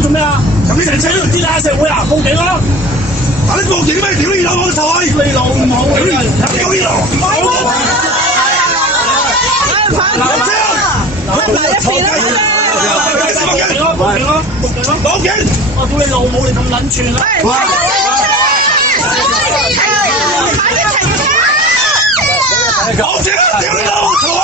做咩啊？咁啲人車都唔知啦，社會啊，報警啦！嗱，你報警咩？屌你老母臭閪！你老母！屌你老母！落車！埋一邊啦！報警！我屌你老母！你咁撚串啊！落車！屌你老母臭閪！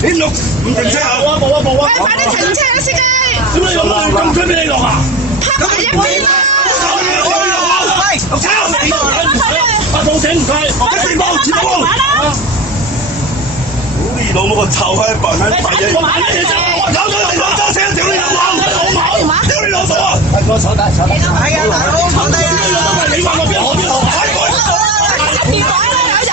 你落唔停車啊！冇啊！快啲停車啦，司機！屌你老母！咁追俾你落啊！拍埋一邊啦！落車！報警唔該！接報！屌你老母個臭閪笨閪廢嘢！有咗你攞多車！屌你老母！屌你老母啊！坐低。係啊，大佬坐低啊！你話我邊度？電話啦，有人！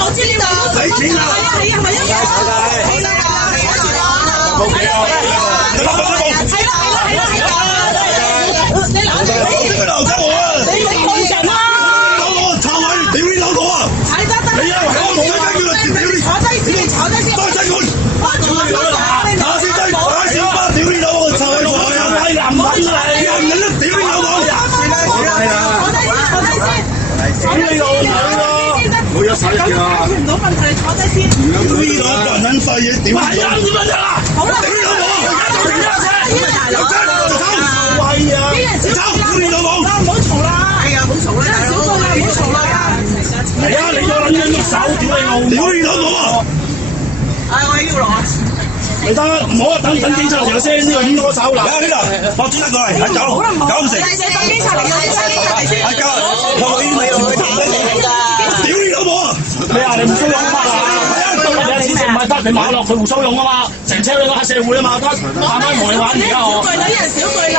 我知呢度俾錢啊！係咪啊？報警啊！你攞個報！你攞住我點解留走我啊？你冇人啊！老母臭閪！屌你老母啊！睇得得！你啊！我冇咩叫你屌你！坐低先，坐低先。多劑管！下先低打小巴！屌你老母臭閪！係男人嚟，人人都屌你老母！坐低先。屌你老母咯！冇有手入㗎！解決唔到問題，坐低先。屌你老母撚廢嘢！屌你老母！點樣啊？好啦，屌你老母！大佬，喂啊！啲人小心啦，屌你老母！唔好嘈啦，係啊，唔好嘈啦，小心啦，唔好嘈啦。嚟啊！你個撚樣喐手，屌你老母！屌你老母啊！我要落。你得唔好啊！等警察嚟先，呢個牽多手嗱。嚟呢度，放專登過嚟，喺九成。等警察嚟嘅，先。喺九，屌你老母啊！咩啊？你唔騷擾啊嘛？有錢食唔係得，你買落佢胡騷擾啊嘛？成車你個黑社會啊嘛，得慢慢同你玩而家我。啲人少句啦。